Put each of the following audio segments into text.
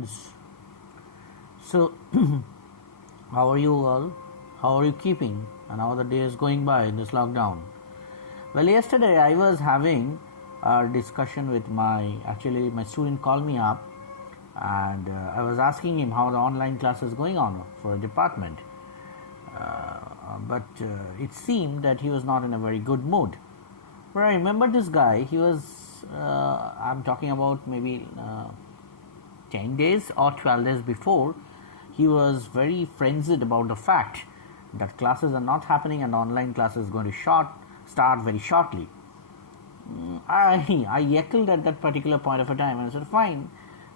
friends. So, how are you all? How are you keeping? And how the day is going by in this lockdown? Well, yesterday I was having a discussion with my student called me up, and I was asking him how the online class is going on for a department. But it seemed that he was not in a very good mood. But I remember this guy, he was, I'm talking about maybe 10 days or 12 days before, he was very frenzied about the fact that classes are not happening and online classes is going to start very shortly. I yeckled at that particular point of a time and I said, fine,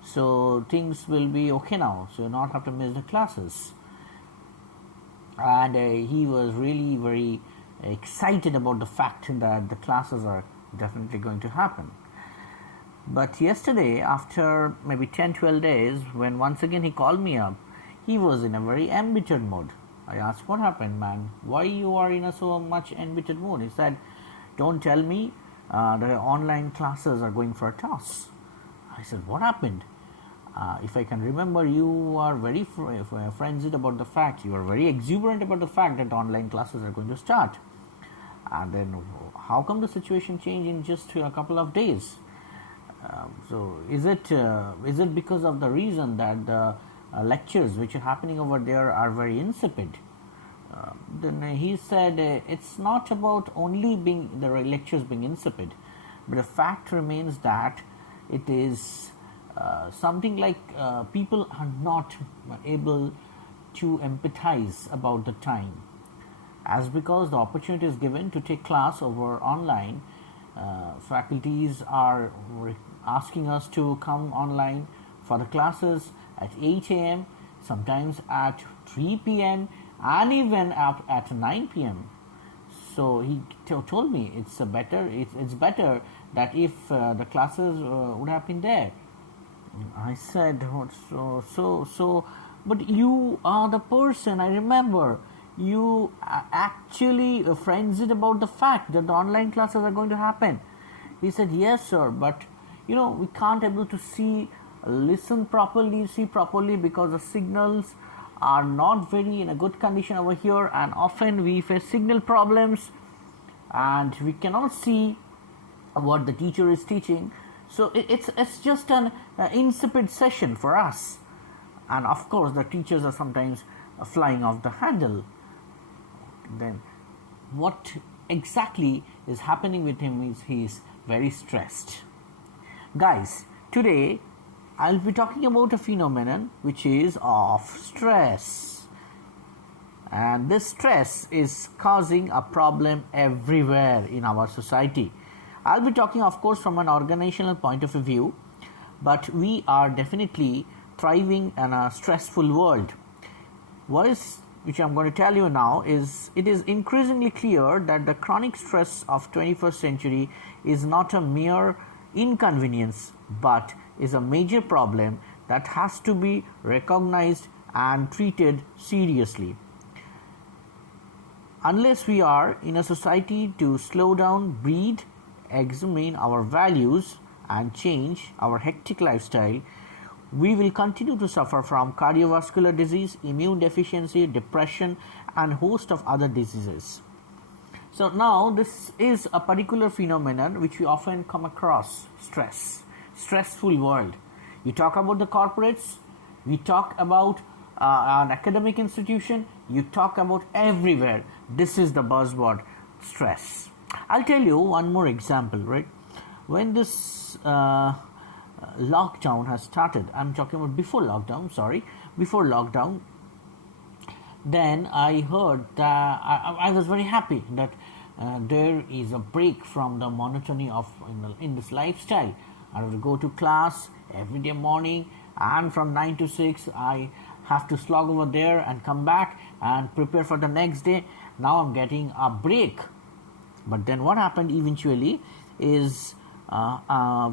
so things will be okay now, so you not have to miss the classes. And he was really very excited about the fact that the classes are definitely going to happen. But yesterday, after maybe 10-12 days, when once again he called me up, he was in a very embittered mood. I asked, what happened, man? Why you are in a so much embittered mood? He said, don't tell me the online classes are going for a toss. I said, what happened? If I can remember, you are very frenzied about the fact, you are very exuberant about the fact that online classes are going to start. And then how come the situation changed in just a couple of days? So is it because of the reason that the lectures which are happening over there are very insipid? Then he said it's not about only being the lectures being insipid, but the fact remains that it is something like people are not able to empathize about the time, as because the opportunity is given to take class over online. Faculties are asking us to come online for the classes at 8 a.m., sometimes at 3 p.m. and even at 9 p.m. So he told me it's better that if the classes would have been there. I said, but you are the person, I remember, you actually frenzied about the fact that the online classes are going to happen. He said, yes sir, but we can't able to see properly because the signals are not very in a good condition over here, and often we face signal problems and we cannot see what the teacher is teaching. So it's just an insipid session for us, and of course the teachers are sometimes flying off the handle. Then what exactly is happening with him is he's very stressed. Guys, today I'll be talking about a phenomenon which is of stress, and this stress is causing a problem everywhere in our society. I'll be talking, of course, from an organizational point of view, but we are definitely thriving in a stressful world. Which I'm going to tell you now is, it is increasingly clear that the chronic stress of 21st century is not a mere inconvenience, but is a major problem that has to be recognized and treated seriously. Unless we are in a society to slow down, breathe, examine our values and change our hectic lifestyle, we will continue to suffer from cardiovascular disease, immune deficiency, depression and host of other diseases. So now this is a particular phenomenon which we often come across, stressful world. You talk about the corporates, we talk about an academic institution, you talk about everywhere. This is the buzzword, stress. I'll tell you one more example, right? When this lockdown has started, I'm talking about before lockdown, then I heard that I was very happy that there is a break from the monotony of in this lifestyle. I would go to class every day morning, and from 9 to 6 I have to slog over there and come back and prepare for the next day. Now I'm getting a break. But then what happened eventually is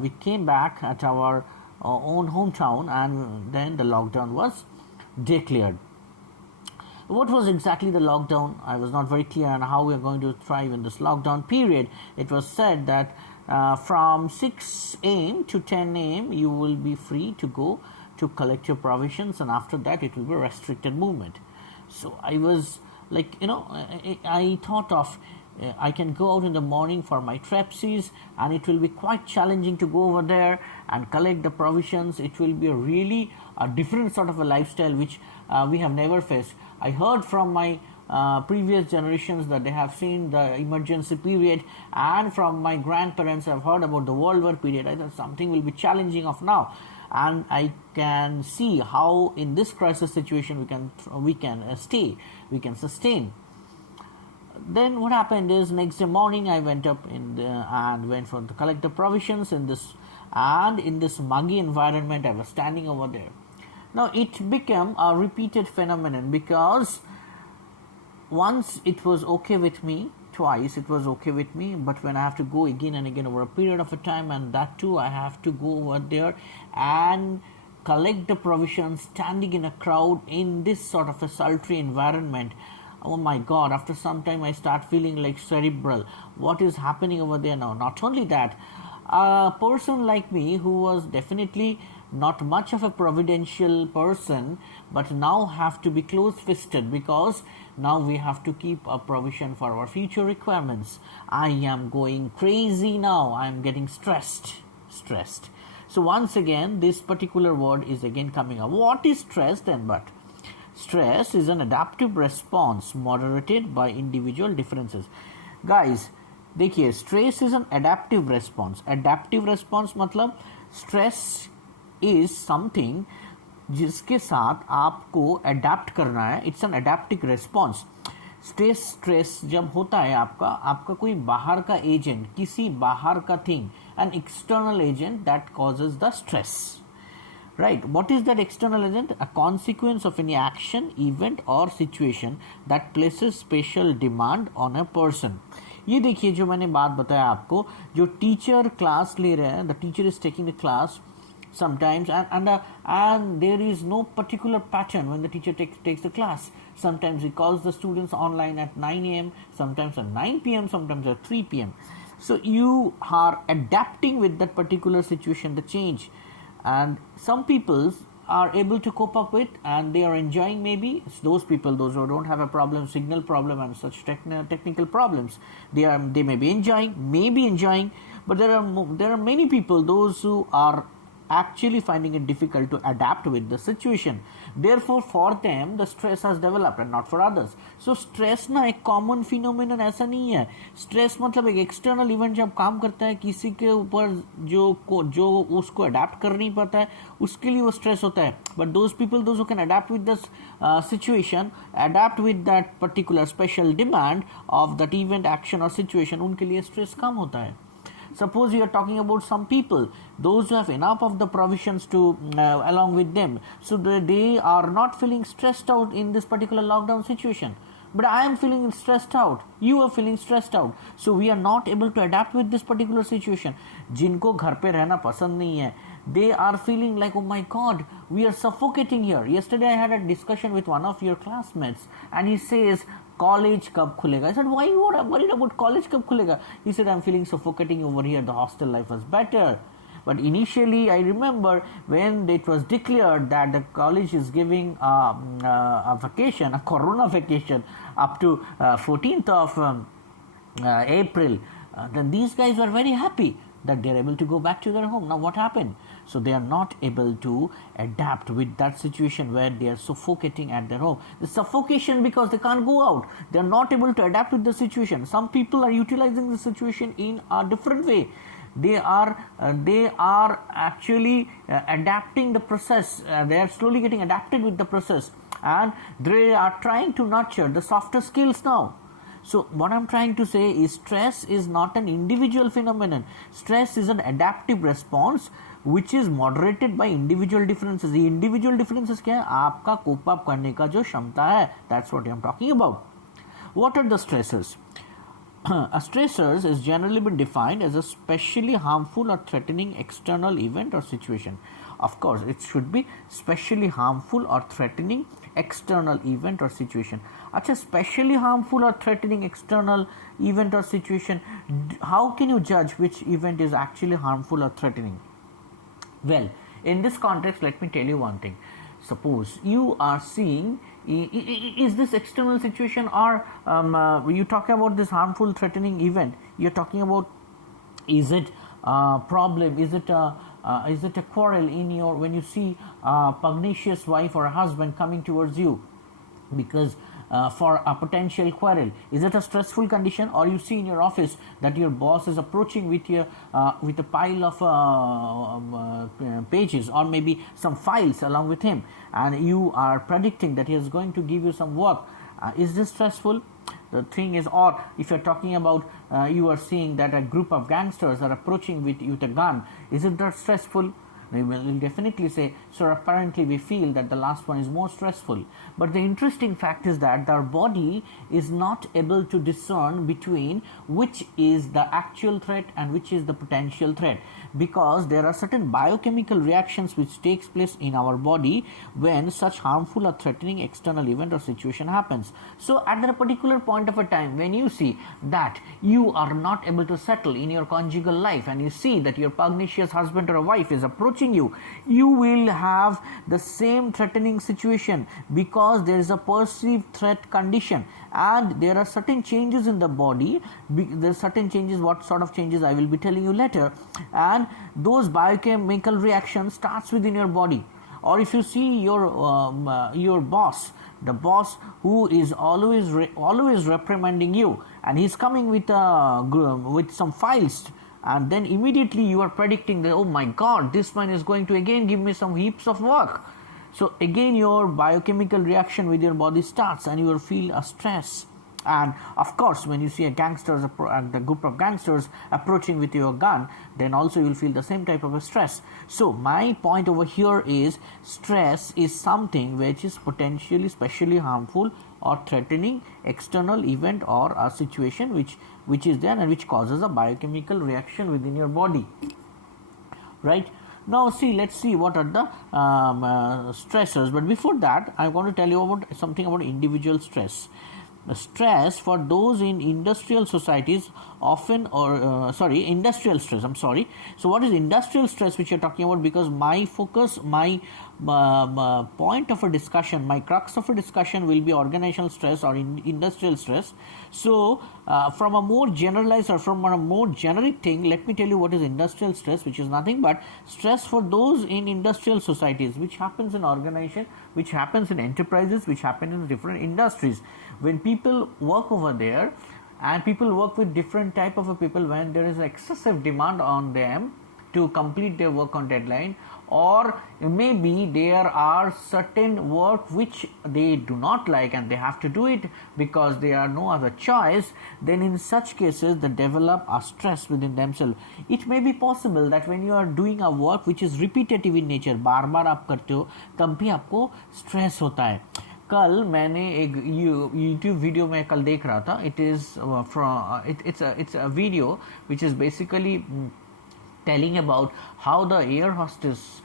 we came back at our own hometown, and then the lockdown was declared. What was exactly the lockdown? I was not very clear on how we are going to thrive in this lockdown period. It was said that from 6 a.m. to 10 a.m. you will be free to go to collect your provisions, and after that it will be restricted movement. So I was like, I thought of I can go out in the morning for my trapezes, and it will be quite challenging to go over there and collect the provisions. It will be a different sort of a lifestyle which we have never faced. I heard from my previous generations that they have seen the emergency period, and from my grandparents I've heard about the World War period. I thought something will be challenging of now, and I can see how in this crisis situation we can sustain. Then what happened is, next day morning I went up and went for to collect the provisions in this muggy environment. I was standing over there. Now it became a repeated phenomenon, because once it was okay with me, twice it was okay with me, but when I have to go again and again over a period of a time, and that too I have to go over there and collect the provisions standing in a crowd in this sort of a sultry environment. Oh my God, after some time I start feeling like cerebral. What is happening over there now? Not only that, a person like me who was definitely not much of a providential person, but now have to be close-fisted, because now we have to keep a provision for our future requirements. I am going crazy now. I am getting stressed. So once again, this particular word is again coming up. What is stress then? But stress is an adaptive response moderated by individual differences. Guys, देखिए, stress is an adaptive response. Adaptive response मतलब stress is something जिसके साथ आपको adapt करना है. It's an adaptive response. Stress जब होता है आपका कोई बाहर का एजेंट, किसी बाहर का thing, an external agent that causes the stress. Right, what is that external agent? A consequence of any action, event or situation that places special demand on a person. ये देखिए, जो मैंने बात बताया आपको, जो टीचर क्लास ले रहे हैं, the teacher is taking the class sometimes, and there is no particular pattern when the teacher takes the class. Sometimes he calls the students online at 9 a.m., sometimes at 9 p.m., sometimes at 3 p.m. So you are adapting with that particular situation, the change. And some people are able to cope up with, and they are enjoying. Maybe those who don't have a problem, signal problem and such technical problems, they may be enjoying, but there are many people, those who are actually finding it difficult to adapt with the situation. Therefore for them the stress has developed and not for others. So stress ना एक common phenomenon ऐसा नहीं है. Stress मतलब एक external event जब काम करता है किसी के ऊपर, जो उसको adapt कर नहीं पाता है, उसके लिए वो stress होता है. But those who can adapt with this situation, adapt with that particular special demand of that event, action or situation, उनके लिए stress कम होता है. Suppose you are talking about some people, those who have enough of the provisions to along with them, so they are not feeling stressed out in this particular lockdown situation. But I am feeling stressed out, you are feeling stressed out, so we are not able to adapt with this particular situation. जिनको घर पे रहना पसंद नहीं है, they are feeling like, oh my God, we are suffocating here. Yesterday I had a discussion with one of your classmates, and he says, college कब खुलेगा? I said, why you are worried about college कब खुलेगा? He said, I'm feeling suffocating over here, the hostel life was better. But initially I remember when it was declared that the college is giving a vacation, a corona vacation up to 14th of April, then these guys were very happy that they are able to go back to their home. Now what happened? So they are not able to adapt with that situation where they are suffocating at their home. The suffocation because they can't go out. They are not able to adapt with the situation. Some people are utilizing the situation in a different way. They are actually adapting the process. They are slowly getting adapted with the process, and they are trying to nurture the softer skills now. So what I'm trying to say is stress is not an individual phenomenon. Stress is an adaptive response which is moderated by individual differences. The individual differences क्या है? आपका cope up करने का जो क्षमता है. That's what I'm talking about. What are the stressors? A stressors is generally been defined as a specially harmful or threatening external event or situation. Of course, it should be specially harmful or threatening external event or situation. अच्छा, specially harmful or threatening external event or situation. How can you judge which event is actually harmful or threatening? Well, In this context, let me tell you one thing. Suppose you are seeing, is this external situation, or you talk about this harmful threatening event, you're talking about, is it a problem, is it a quarrel in your, when you see a pugnacious wife or a husband coming towards you because for a potential quarrel? Is it a stressful condition? Or you see in your office that your boss is approaching with a pile of pages or maybe some files along with him, and you are predicting that he is going to give you some work. Is this stressful? The thing is, or if you're talking about, you are seeing that a group of gangsters are approaching with a gun, isn't that stressful? We will definitely say, so apparently we feel that the last one is more stressful. But the interesting fact is that our body is not able to discern between which is the actual threat and which is the potential threat, because there are certain biochemical reactions which takes place in our body when such harmful or threatening external event or situation happens. So at that particular point of a time, when you see that you are not able to settle in your conjugal life, and you see that your pugnacious husband or a wife is approaching you, you will have the same threatening situation because there is a perceived threat condition, and there are certain changes in the body. There are certain changes, what sort of changes I will be telling you later, and those biochemical reactions starts within your body. Or if you see your boss, the boss who is always reprimanding you, and he's coming with some files, and then immediately you are predicting that, oh my god, this man is going to again give me some heaps of work. So again your biochemical reaction with your body starts, and you will feel a stress. And of course, when you see the group of gangsters approaching with your gun, then also you will feel the same type of a stress. So my point over here is, stress is something which is potentially especially harmful or threatening external event or a situation which is there and which causes a biochemical reaction within your body, right? Now let's see what are the stressors. But before that, I want to tell you about something about individual stress. Stress for those in industrial societies often, or industrial stress, I'm sorry. So what is industrial stress which you're talking about? Because my focus, my point of a discussion, my crux of a discussion will be organizational stress or industrial stress. So from a more generalized or from a more generic thing, let me tell you what is industrial stress, which is nothing but stress for those in industrial societies, which happens in organization, which happens in enterprises, which happen in different industries. When people work over there, and people work with different type of people, when there is excessive demand on them to complete their work on deadline, or maybe there are certain work which they do not like and they have to do it because there are no other choice, then in such cases they develop a stress within themselves. It may be possible that when you are doing a work which is repetitive in nature, बार बार आप करते हो, तब भी आपको stress होता है. कल मैंने एक YouTube वीडियो में कल देख रहा था. It is it's a video which is basically telling about how the air hostess,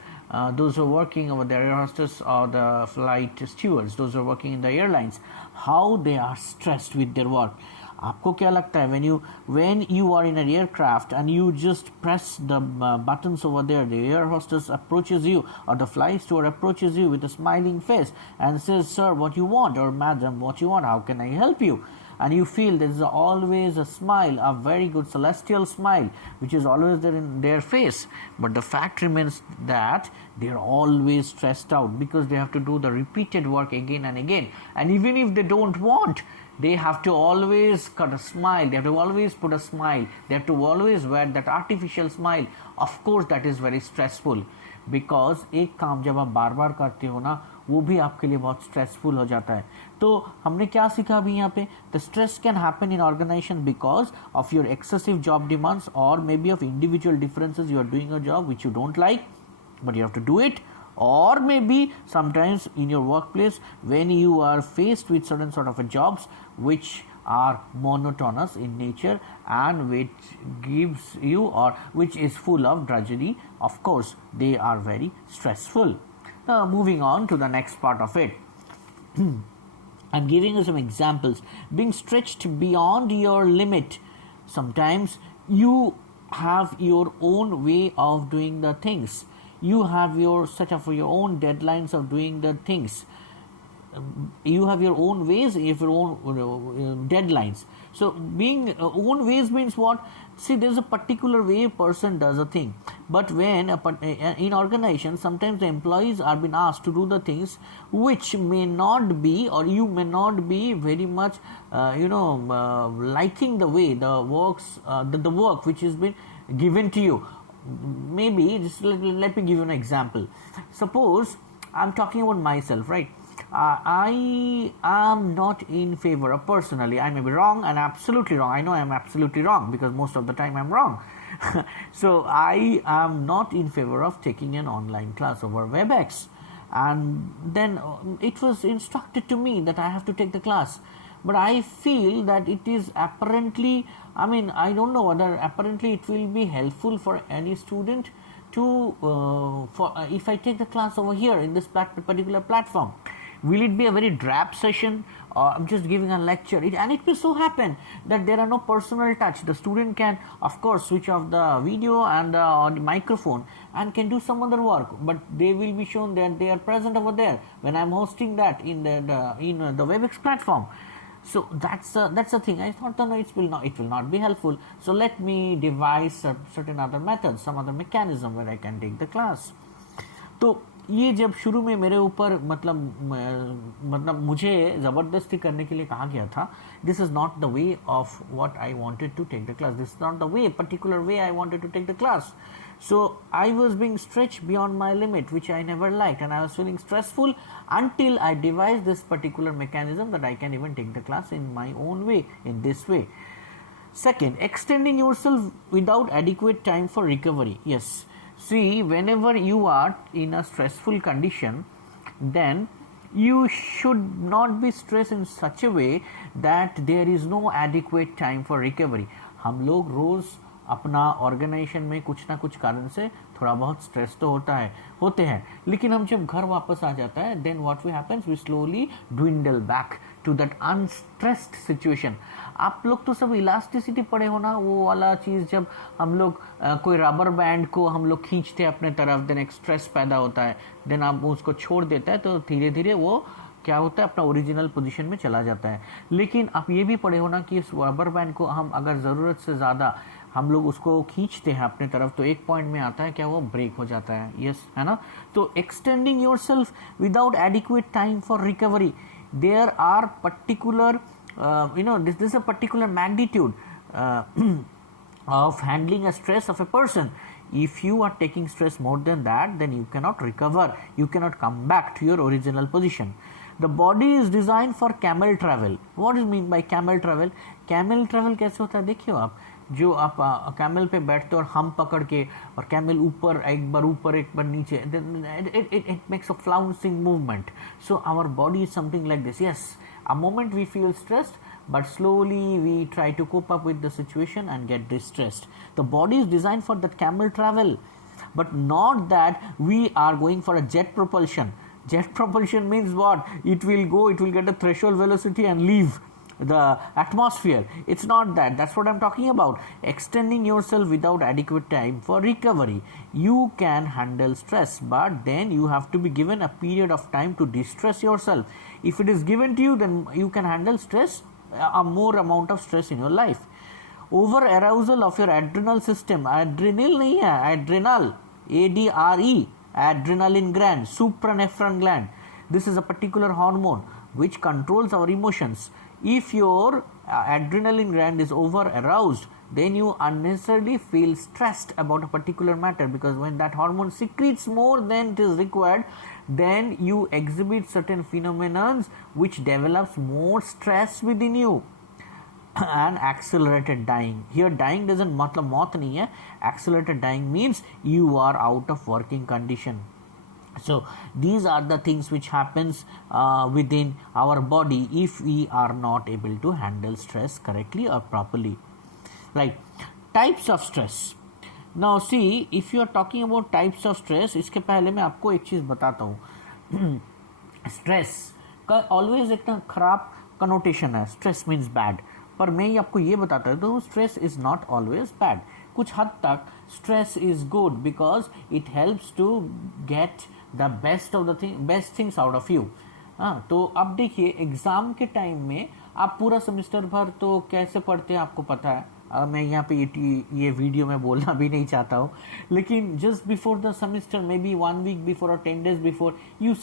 those who are working over the air hostess or the flight stewards, those who are working in the airlines, how they are stressed with their work. आपको क्या लगता है when you are in an aircraft and you just press the buttons over there, the air hostess approaches you or the flight steward approaches you with a smiling face and says, sir, what you want, or madam, what you want, how can I help you? And you feel there is always a smile, a very good celestial smile, which is always there in their face. But the fact remains that they are always stressed out because they have to do the repeated work again and again. And even if they don't want, they have to always cut a smile, they have to always put a smile, they have to always wear that artificial smile. Of course, that is very stressful, because एक काम जब आप बार बार करते हो ना, वो भी आपके लिए बहुत स्ट्रेसफुल हो जाता है. तो हमने क्या सीखा अभी यहाँ पे? The stress can happen in organization because of your excessive job demands, or maybe of individual differences. You are doing a job which you don't like, but you have to do it. Or maybe sometimes in your workplace, when you are faced with certain sort of jobs which are monotonous in nature and which gives you, or which is full of drudgery, of course they are very stressful. Now moving on to the next part of it. I'm giving you some examples. Being stretched beyond your limit. Sometimes you have your own way of doing the things. You have your set of your own deadlines of doing the things. You have your own ways, you have your own deadlines. So being own ways means what? See, there's a particular way a person does a thing, but when in organization, sometimes the employees are being asked to do the things which may not be, or you may not be very much liking the way the works the work which has been given to you. Maybe just let me give you an example. Suppose I'm talking about myself, right? I am not in favor of, personally, I may be wrong and absolutely wrong. I know I am absolutely wrong because most of the time I'm wrong. So I am not in favor of taking an online class over WebEx. And then it was instructed to me that I have to take the class. But I feel that it is apparently, I don't know whether apparently it will be helpful for any student to, if I take the class over here in this particular platform. Will it be a very drab session, or I'm just giving a lecture? And it will so happen that there are no personal touch. The student can, of course, switch off the video and the microphone and can do some other work, but they will be shown that they are present over there when I'm hosting that in the WebEx platform. So that's the thing. I thought, no, it will not be helpful. So let me devise certain other methods, some other mechanism where I can take the class. तो ये जब शुरू में मेरे ऊपर मतलब मुझे ज़बरदस्ती करने के लिए कहा गया था, this is not the way of what I wanted to take the class, this is not the way, particular way I wanted to take the class. So I was being stretched beyond my limit, which I never liked, and I was feeling stressful until I devised this particular mechanism that I can even take the class in my own way, in this way. Second, extending yourself without adequate time for recovery. Yes. See, whenever you are in a stressful condition, then you should not be stressed in such a way that there is no adequate time for recovery. हम लोग रोज अपना organisation में कुछ ना कुछ कारण से थोड़ा बहुत स्ट्रेस तो होते हैं, लेकिन हम जब घर वापस आ जाता है, then what we happens, we slowly dwindle back to that unstressed situation. आप लोग तो सब इलास्टिसिटी पढ़े हो ना, वो वाला चीज़ जब हम लोग कोई रबर बैंड को हम लोग खींचते हैं अपने तरफ, देन एक स्ट्रेस पैदा होता है, देन आप उसको छोड़ देता है तो धीरे धीरे वो क्या होता है, अपना ओरिजिनल पोजीशन में चला जाता है. लेकिन आप ये भी पढ़े हो ना कि इस रबर बैंड को हम अगर ज़रूरत से ज़्यादा हम लोग उसको खींचते हैं अपने तरफ तो एक पॉइंट में आता है क्या, वो ब्रेक हो जाता है. यस, है ना. तो extending yourself without adequate time for recovery, there are particular this is a particular magnitude of handling a stress of a person. If you are taking stress more than that, then you cannot recover, you cannot come back to your original position. The body is designed for camel travel. What is mean by camel travel? Camel travel कैसे होता है, देखियो आप, जो आप camel पे बैठते हो और हम पकड़ के, और कैमल ऊपर एक बार नीचे, it makes a flouncing movement. So our body is something like this. Yes, a moment we feel stressed, but slowly we try to cope up with the situation and get distressed. The body is designed for that camel travel, but not that we are going for a jet propulsion. Jet propulsion means what? It will get a threshold velocity and leave the atmosphere. It's not that. That's what I'm talking about. Extending yourself without adequate time for recovery. You can handle stress, but then you have to be given a period of time to distress yourself. If it is given to you, then you can handle stress, a more amount of stress in your life. Over arousal of your adrenal system. Adrenal नहीं है, adrenal, ADRE, adrenaline gland, supranephron gland. This is a particular hormone which controls our emotions. If your adrenaline gland is over aroused, then you unnecessarily feel stressed about a particular matter, because when that hormone secretes more than it is required, then you exhibit certain phenomena which develops more stress within you. And accelerated dying. Here dying doesn't मतलब मौत नहीं है. Accelerated dying means you are out of working condition. So these are the things which happens within our body if we are not able to handle stress correctly or properly. Right. Types of stress. Now see, if you are talking about types of stress, इसके पहले मैं आपको एक चीज़ बताता हूँ. Stress का always एक खराब connotation है. Stress means bad. पर मैं आपको ये बताता हूँ तो stress is not always bad. कुछ हद तक stress is good because it helps to get the best of the best things out of you. हाँ, तो अब देखिए एग्जाम के टाइम में आप पूरा सेमेस्टर भर तो कैसे पढ़ते हैं आपको पता है. मैं यहाँ पे ये वीडियो में बोलना भी नहीं चाहता हूँ, लेकिन just before the semester, may be 1 week before और 10 days before, you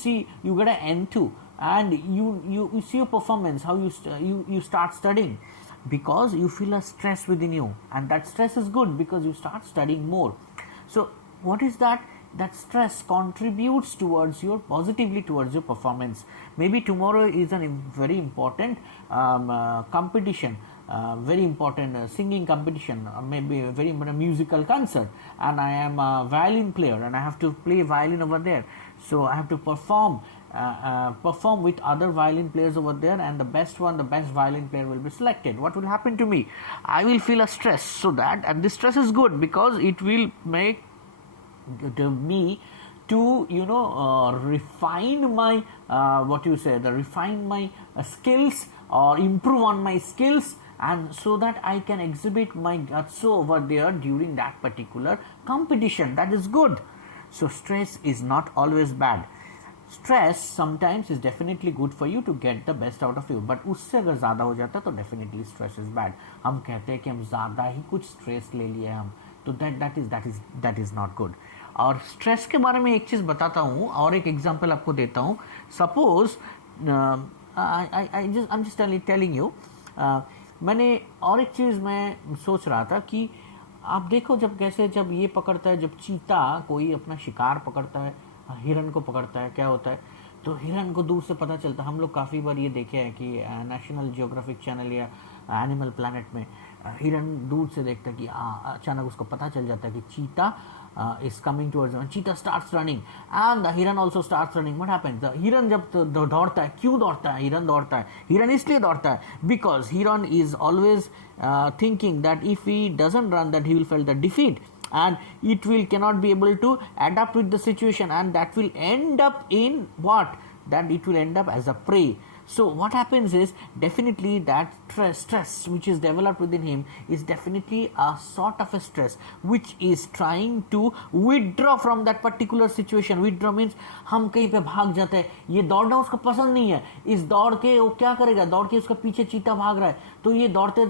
get an N2 and you see your performance, how you start studying, because you feel a stress within you, and that stress is good because you start studying more. So what is that stress contributes towards your positively towards your performance. Maybe tomorrow is a very important competition, very important singing competition, or maybe a very important musical concert, and I am a violin player and I have to play violin over there, so I have to perform with other violin players over there, and the best violin player will be selected. What will happen to me? I will feel a stress. So that, and this stress is good because it will make me to refine my refine my skills or improve on my skills, and so that I can exhibit my guts over there during that particular competition. That is good. So stress is not always bad. Stress sometimes is definitely good for you to get the best out of you, but उससे अगर ज़्यादा हो जाता है तो definitely stress is bad. हम कहते हैं कि हम ज़्यादा ही कुछ stress ले लिए हम, तो that is not good. और स्ट्रेस के बारे में एक चीज़ बताता हूँ और एक एग्जांपल आपको देता हूँ. Suppose I just telling you, मैंने और एक चीज़ मैं सोच रहा था कि आप देखो जब ये पकड़ता है, जब चीता कोई अपना शिकार पकड़ता है, हिरन को पकड़ता है, क्या होता है, तो हिरन को दूर से पता चलता है. हम लोग काफ़ी बार ये देखे हैं कि नेशनल जियोग्राफिक चैनल या एनिमल प्लैनेट में हिरन दूर से देखता है कि अचानक उसको पता चल जाता है कि चीता is coming towards them. Cheetah starts running and the hiran also starts running. What happens? The hiran जब दौड़ता है, क्यों दौड़ता है? हिरन दौड़ता है, हिरन इसलिए दौड़ता है because hiran is always thinking that if he doesn't run, that he will feel the defeat, and it will cannot be able to adapt with the situation, and that will end up in what? That it will end up as a prey. So what happens is definitely that stress which is developed within him is definitely a sort of a stress which is trying to withdraw from that particular situation. Withdraw means हम कहीं पे भाग जाते हैं, ये दौड़ना उसको पसंद नहीं है, इस दौड़ के वो क्या करेगा, दौड़ के उसका पीछे चीता भाग रहा है, तो ये दौड़ते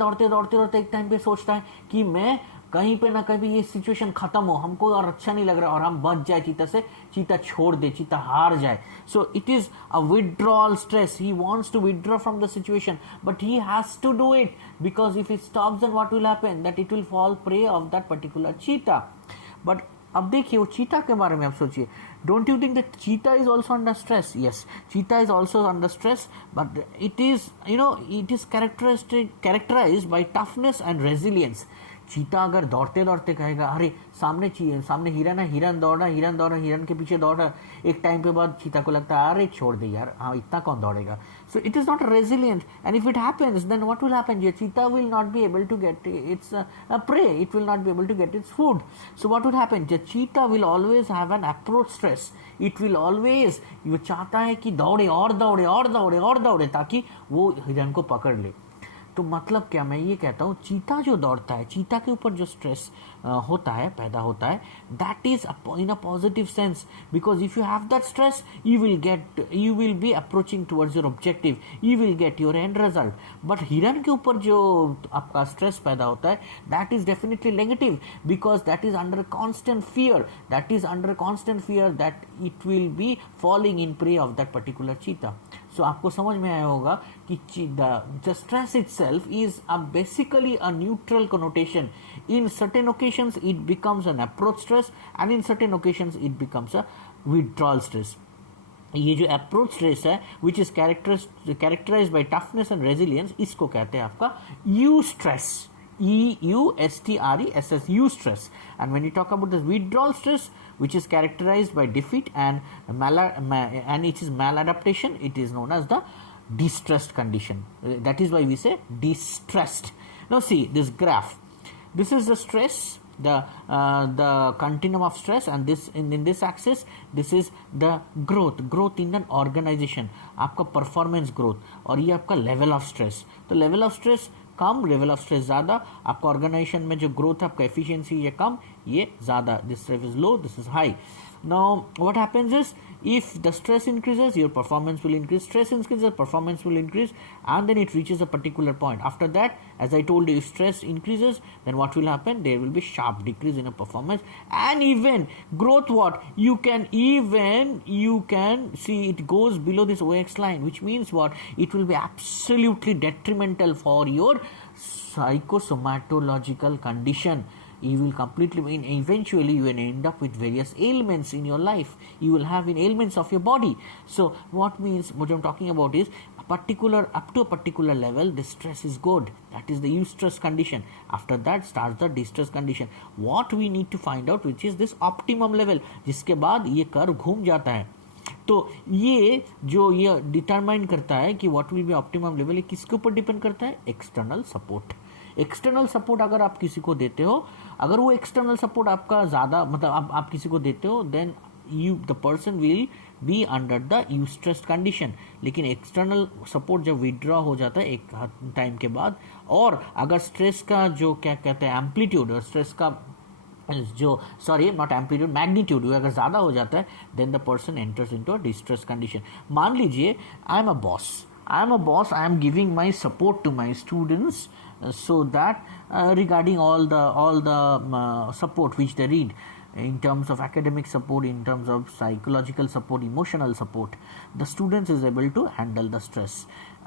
एक टाइम पे सोचता है कि मैं कहीं पे ना कहीं ये सिचुएशन खत्म हो, हमको और अच्छा नहीं लग रहा और हम बच जाए चीता से, चीता छोड़ दे, चीता हार जाए. So it is a withdrawal stress. He wants to withdraw from the situation, but he has to do it because if it stops then what will happen, that it will fall prey of that particular cheetah. But अब देखिए वो चीता के बारे में आप सोचिए. Don't you think that cheetah is also under stress? Yes, cheetah is also under stress, but it is characterised by toughness and resilience. चीता अगर दौड़ते कहेगा अरे सामने हिरन है, हिरन दौड़ रहा है, हिरन के पीछे दौड़ रहा है, एक टाइम पे बाद चीता को लगता है अरे छोड़ दे यार, हाँ इतना कौन दौड़ेगा. So it is not resilient, and if it happens then what will happen? Your cheetah will not be able to get its prey, it will not be able to get its food. So what will happen? Your cheetah will always have an approach stress. It will always, वो चाहता है कि दौड़े ताकि वो हिरन को पकड़ ले. तो मतलब क्या, मैं ये कहता हूँ चीता जो दौड़ता है, चीता के ऊपर जो स्ट्रेस पैदा होता है, that is in a positive sense, because if you have that stress you will be approaching towards your objective, you will get your and result. But हिरन के ऊपर जो आपका स्ट्रेस पैदा होता है, that is definitely negative, because that is under constant fear, that it will be falling in pray of that particular चीता. सो आपको समझ में आया होगा कि the stress itself is basically a neutral connotation. In certain occasions it becomes an approach stress, and in certain occasions it becomes a withdrawal stress. ये जो approach stress है which is characterised by toughness and resilience, इसको कहते हैं आपका eustress. EUSTRESS, you stress. And when you talk about the withdrawal stress, which is characterized by defeat and it is maladaptation, it is known as the distressed condition. That is why we say distressed. Now see this graph. This is the stress, the continuum of stress, and this in this axis, this is the growth in an organization, आपका performance growth, और ये आपका level of stress. तो level of stress come, level of stress ज़्यादा, आपका organisation में जो growth है, आपका एफिशिएंसी ये कम, ये ज़्यादा, this stress is low, this is high. Now what happens is, if the stress increases, your performance will increase, stress increases, performance will increase, and then it reaches a particular point. After that, as I told you, if stress increases, then what will happen? There will be sharp decrease in a performance, and even growth, what you can see it goes below this OX line, which means what? It will be absolutely detrimental for your psychosomatological condition. You will completely, eventually you will end up with various ailments in your life. You will have ailments of your body. So what I'm talking about is, up to a particular level, the stress is good. That is the eustress condition. After that starts the distress condition. What we need to find out, which is this optimum level, जिसके बाद ये curve घूम जाता है. तो ये जो ये डिटरमाइन करता है कि what will be optimum level, ये किसके ऊपर डिपेंड करता है? External support. एक्सटर्नल सपोर्ट अगर आप किसी को देते हो, अगर वो एक्सटर्नल सपोर्ट आपका ज़्यादा, मतलब आप किसी को देते हो, then the person will be under the eustress condition. लेकिन एक्सटर्नल सपोर्ट जब विड्रॉ हो जाता है एक टाइम के बाद, और अगर स्ट्रेस का जो क्या कहते हैं एम्पलीट्यूड, और स्ट्रेस का जो नॉट एम्पलीट्यूड, मैग्नीट्यूड अगर ज़्यादा हो जाता है, then the person enters into a distress condition. मान लीजिए I am a boss, I am giving my support to my students, so that regarding all the support which they need, in terms of academic support, in terms of psychological support, emotional support, the students is able to handle the stress,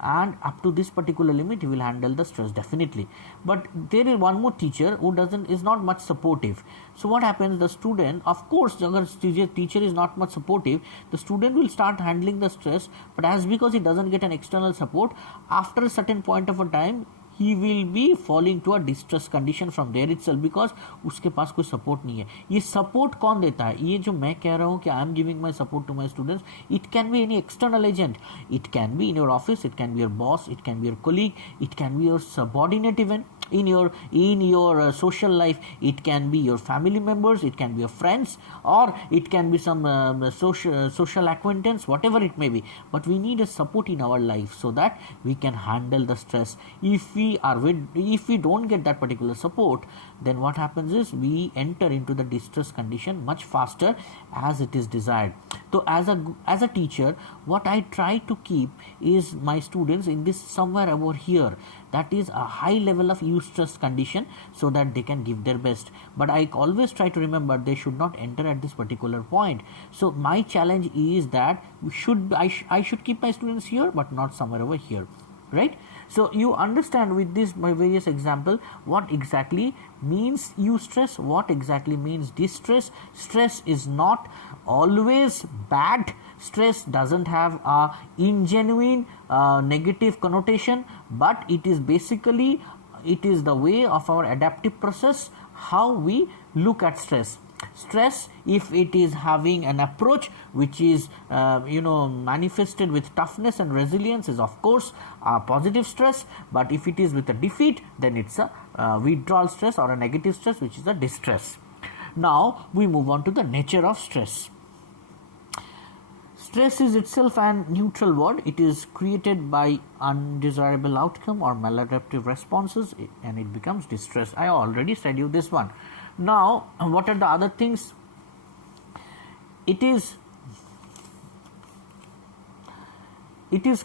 and up to this particular limit he will handle the stress definitely. But there is one more teacher who is not much supportive. So what happens, the student, of course, agar teacher is not much supportive, the student will start handling the stress, but as because he doesn't get an external support, after a certain point of a time he will be falling to a distress condition from there itself, because उसके पास कोई support नहीं है. ये support कौन देता है? ये जो मैं कह रहा हूँ कि I am giving my support to my students, it can be any external agent, it can be in your office, it can be your boss, it can be your colleague, it can be your subordinate even in your social life. It can be your family members, it can be your friends, or it can be some social acquaintance, whatever it may be. But we need a support in our life so that we can handle the stress. If we don't get that particular support, then what happens is we enter into the distress condition much faster as it is desired. So as a teacher, what I try to keep is my students in this somewhere over here, that is a high level of eustress condition, so that they can give their best. But I always try to remember they should not enter at this particular point. So my challenge is that I should keep my students here, but not somewhere over here, right? So you understand with this my various example what exactly means eustress, what exactly means distress. Stress is not always bad. Stress doesn't have a ingenuine negative connotation, but it is basically, it is the way of our adaptive process, how we look at stress. Stress, if it is having an approach which is manifested with toughness and resilience, is of course a positive stress. But if it is with a defeat, then it's a withdrawal stress or a negative stress, which is a distress. Now we move on to the nature of stress. Stress is itself a neutral word. It is created by undesirable outcome or maladaptive responses, and it becomes distress. I already said you this one. Now, what are the other things? It is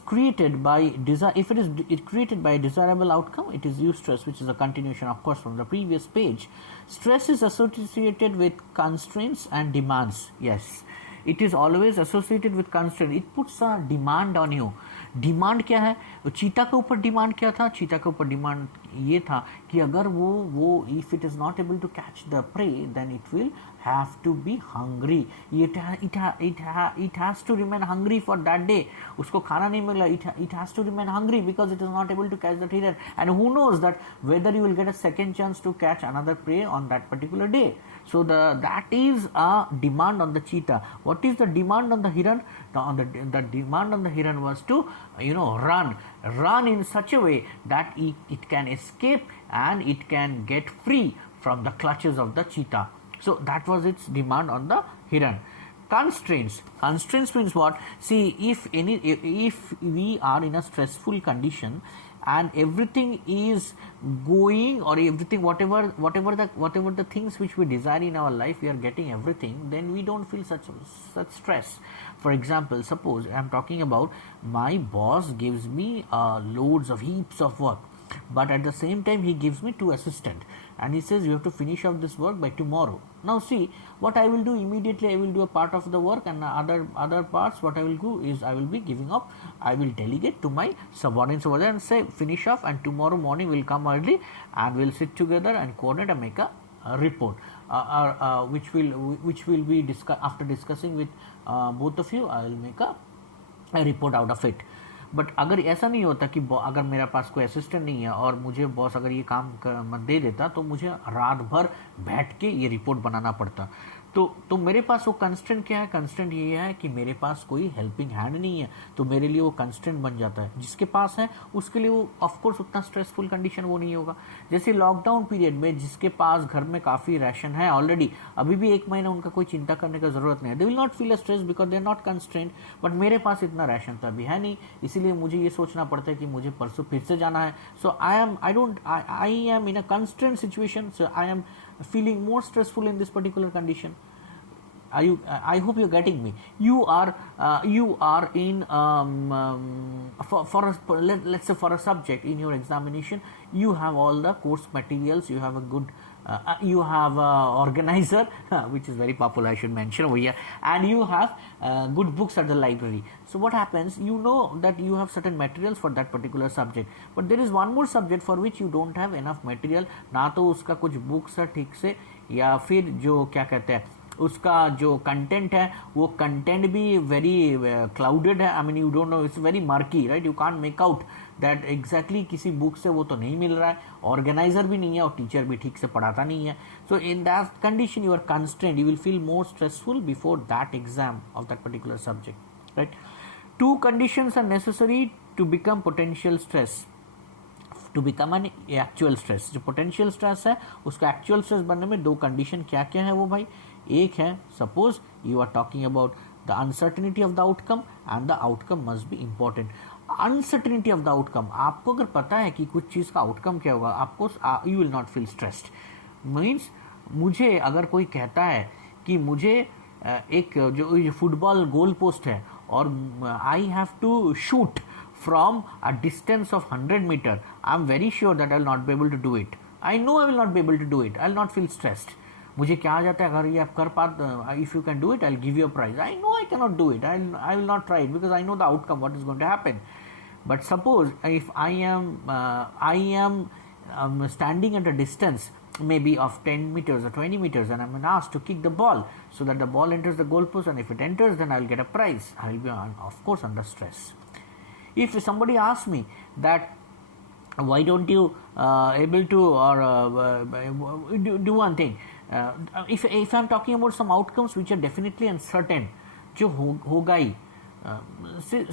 created by if it is created by a desirable outcome, it is eustress, which is a continuation, of course, from the previous page. Stress is associated with constraints and demands. Yes, it is always associated with constraint. It puts a demand on you. Demand क्या है? चीता के ऊपर demand क्या था? चीता के ऊपर डिमांड ये था कि अगर वो if it is not able to catch the prey, then it will have to be hungry. It has to remain hungry for that day. उसको खाना नहीं मिला, it has to remain hungry because it is not able to catch the हिरन. And who knows that whether you will get a second chance to catch another prey on that particular day. So that is a demand on the cheetah. What is the demand on the hiran? The demand on the hiran was to run in such a way that it can escape and it can get free from the clutches of the cheetah. So that was its demand on the hiran. Constraints means what? See, if we are in a stressful condition and everything is going, or everything, whatever the things which we desire in our life, we are getting everything, then we don't feel such stress. For example, suppose I am talking about my boss gives me loads of heaps of work, but at the same time he gives me 2 assistants and he says you have to finish up this work by tomorrow. Now see, what I will do immediately, I will do a part of the work, and other parts what I will do is I will be giving up. I will delegate to my subordinates over there and say finish off, and tomorrow morning we'll come early and we'll sit together and coordinate and make a report, which will be after discussing with both of you. I will make a report out of it. But अगर ऐसा नहीं होता कि अगर मेरे पास कोई assistant नहीं है और मुझे बॉस अगर ये काम दे देता तो मुझे रात भर बैठ के ये रिपोर्ट बनाना पड़ता, तो मेरे पास वो कंस्टेंट क्या है? कंस्टेंट ये है कि मेरे पास कोई हेल्पिंग हैंड नहीं है, तो मेरे लिए वो कंस्टेंट बन जाता है. जिसके पास है उसके लिए वो ऑफकोर्स उतना स्ट्रेसफुल कंडीशन वो नहीं होगा. जैसे लॉकडाउन पीरियड में जिसके पास घर में काफ़ी राशन है ऑलरेडी, अभी भी 1 महीना उनका कोई चिंता करने का जरूरत नहीं है. They will not feel a stress because they are not constant. But मेरे पास इतना राशन तो अभी है नहीं, इसीलिए मुझे ये सोचना पड़ता है कि मुझे परसों फिर से जाना है. So I am in a constant situation, so I am feeling more stressful in this particular condition. I hope you're getting me. You are in let's say for a subject in your examination, you have all the course materials, you have a good you have a organizer which is very popular, I should mention over here, and you have good books at the library. So what happens, you know that you have certain materials for that particular subject, but there is one more subject for which you don't have enough material. ना तो उसका कुछ books है ठीक से, या फिर जो क्या कहते हैं उसका जो कंटेंट है वो कंटेंट भी वेरी क्लाउडेड है. I mean you don't know, it's very marquee, right? You can't make out that exactly किसी बुक से वो तो नहीं मिल रहा है, ऑर्गेनाइजर भी नहीं है और टीचर भी ठीक से पढ़ाता नहीं है. So in that condition you are constraint, you will feel more stressful before that exam of that particular subject, right? 2 conditions are necessary to become potential stress, to become an actual stress. जो potential stress है उसका actual stress बनने में 2 condition क्या क्या है वो भाई? एक है, suppose you are talking about the uncertainty of the outcome and the outcome must be important. Uncertainty of the outcome, आपको अगर पता है कि कुछ चीज़ का outcome क्या होगा, आपको you will not feel stressed. Means मुझे अगर कोई कहता है कि मुझे एक जो फुटबॉल गोल पोस्ट है और I have to shoot from a distance of 100 meter, I am very sure that I will not be able to do it. I know I will not be able to do it. I will not feel stressed. मुझे क्या आ जाता है, अगर ये आप कर पाते, if you can do it, I will give you a prize. I know I cannot do it. I will not try it because I know the outcome, what is going to happen. But suppose if I am standing at a distance maybe of 10 meters or 20 meters and I am asked to kick the ball so that the ball enters the goalpost, and if it enters, then I will get a prize. I will be of course under stress. If somebody asks me that why don't you able to or do one thing, if I am talking about some outcomes which are definitely uncertain, जो होगा ही,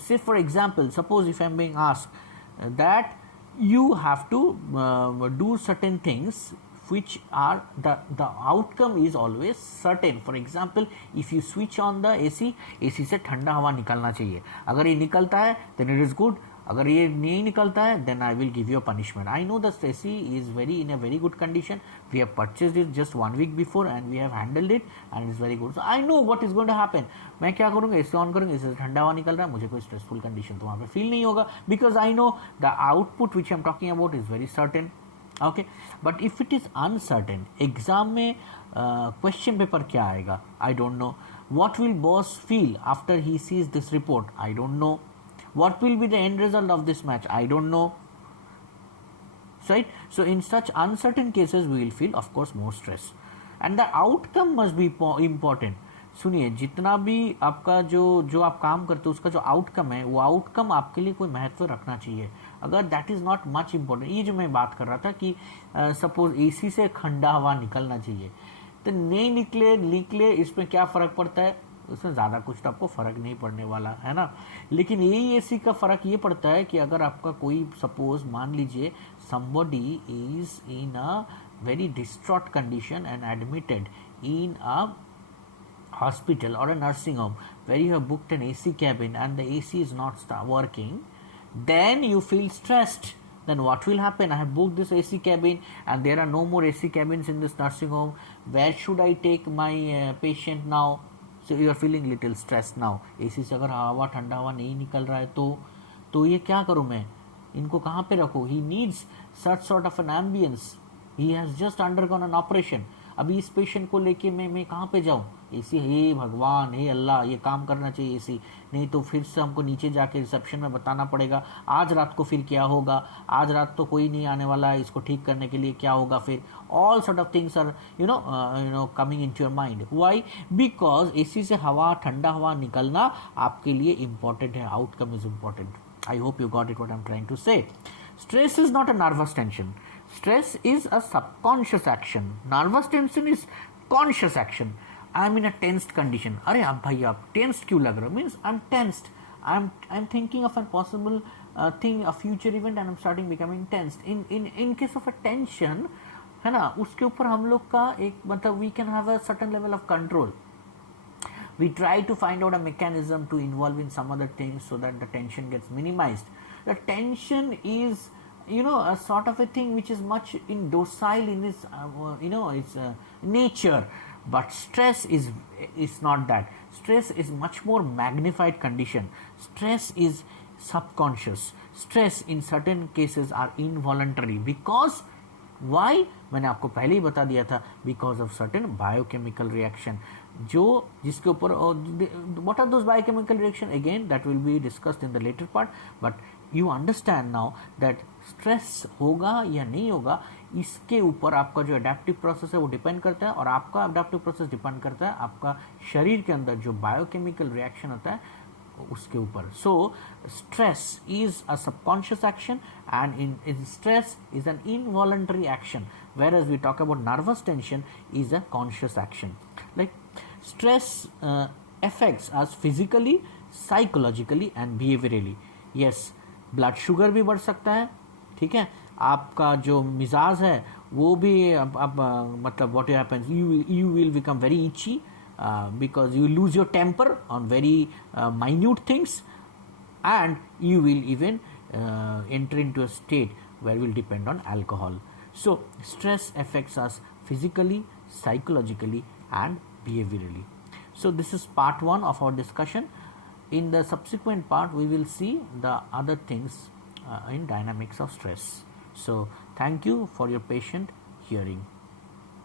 say for example, suppose if I am being asked that you have to do certain things which are the outcome is always certain. For example, if you switch on the AC से ठंडा हवा निकलना चाहिए. अगर ये निकलता है then it is good. अगर ये नहीं निकलता है then I will give you a punishment. I know that AC is in a very good condition. We have purchased it just 1 week before and we have handled it and it is very good. So I know what is going to happen. मैं क्या करूँगा, AC on करूँगा, इससे ठंडा हवा निकल रहा है, मुझे कोई स्ट्रेसफुल कंडीशन तो वहाँ पे फील नहीं होगा, because I know the output which I am talking about is very certain. Okay, but if it is uncertain, exam में क्वेश्चन पेपर क्या आएगा, I don't know. What will boss feel after he sees this report, I don't know. What will be the end result of this match, I don't know. Right? So in such uncertain cases we will feel of course more stress, and the outcome must be important. सुनिए, जितना भी आपका जो आप काम करते हो उसका जो आउटकम है वो आउटकम आपके लिए कोई महत्व रखना चाहिए. अगर that is not much important, ये जो मैं बात कर रहा था कि सपोज एसी से ठंडा हवा निकलना चाहिए, तो नहीं निकले इसमें क्या फ़र्क पड़ता है, उसमें ज़्यादा कुछ तो आपको फ़र्क नहीं पड़ने वाला है ना. लेकिन यही एसी का फ़र्क ये पड़ता है कि अगर आपका कोई सपोज मान लीजिए somebody is in a very distraught condition and admitted in a hospital or a nursing home where you have booked an AC cabin and the AC is not working, then you feel stressed. Then what will happen? I have booked this AC cabin and there are no more AC cabins in this nursing home. Where should I take my patient now? So you are feeling little stressed now. AC से अगर हवा ठंडा हवा नहीं निकल रहा है तो ये क्या करूँ मैं? इनको कहाँ पे रखूँ? He needs such sort of an ambience. He has just undergone an operation. अभी इस पेशेंट को लेके मैं कहाँ पे जाऊँ? एसी, हे भगवान, हे अल्लाह, ये काम करना चाहिए एसी, नहीं तो फिर से हमको नीचे जाके रिसेप्शन में बताना पड़ेगा आज रात को फिर क्या होगा, आज रात तो कोई नहीं आने वाला है, इसको ठीक करने के लिए क्या होगा फिर. All sort of things are coming into your mind. Why? Because AC से हवा, ठंडा हवा निकलना आपके लिए इंपॉर्टेंट है. Outcome is important. I hope you got it what I'm trying to say. Stress is not a nervous tension. Stress is a subconscious action. Nervous tension is conscious action. I'm in a tensed condition. अरे आप भाई आप tensed क्यों लग रहे हो? Means I'm tensed. I'm thinking of a possible thing, a future event, and I'm starting becoming tensed. In case of a tension, है ना, उसके ऊपर हम लोग का एक मतलब we can have a certain level of control. We try to find out a mechanism to involve in some other things so that the tension gets minimized. The tension is, a sort of a thing which is much docile in its, its nature. But stress is not that. Stress is much more magnified condition. Stress is subconscious. Stress in certain cases are involuntary because why? मैंने आपको पहले ही बता दिया था, because of certain biochemical reaction. जो जिसके ऊपर what are those biochemical reaction? Again, that will be discussed in the later part. But you understand now that stress होगा या नहीं होगा, इसके ऊपर आपका जो एडेप्टिव प्रोसेस है वो डिपेंड करता है, और आपका एडेप्टिव प्रोसेस डिपेंड करता है आपका शरीर के अंदर जो बायोकेमिकल रिएक्शन होता है उसके ऊपर. So stress is a subconscious action and in stress is an involuntary action, whereas we talk about nervous tension is a conscious action. Like stress affects us physically, psychologically and behaviorally. Yes, blood sugar भी बढ़ सकता है, ठीक है, आपका जो मिजाज है वो भी अब मतलब what happens, you will become very itchy because you lose your temper on very minute things, and you will even enter into a state where you will depend on alcohol. So stress affects us physically, psychologically and behaviorally. So this is part 1 of our discussion. In the subsequent part we will see the other things in dynamics of stress. So thank you for your patient hearing.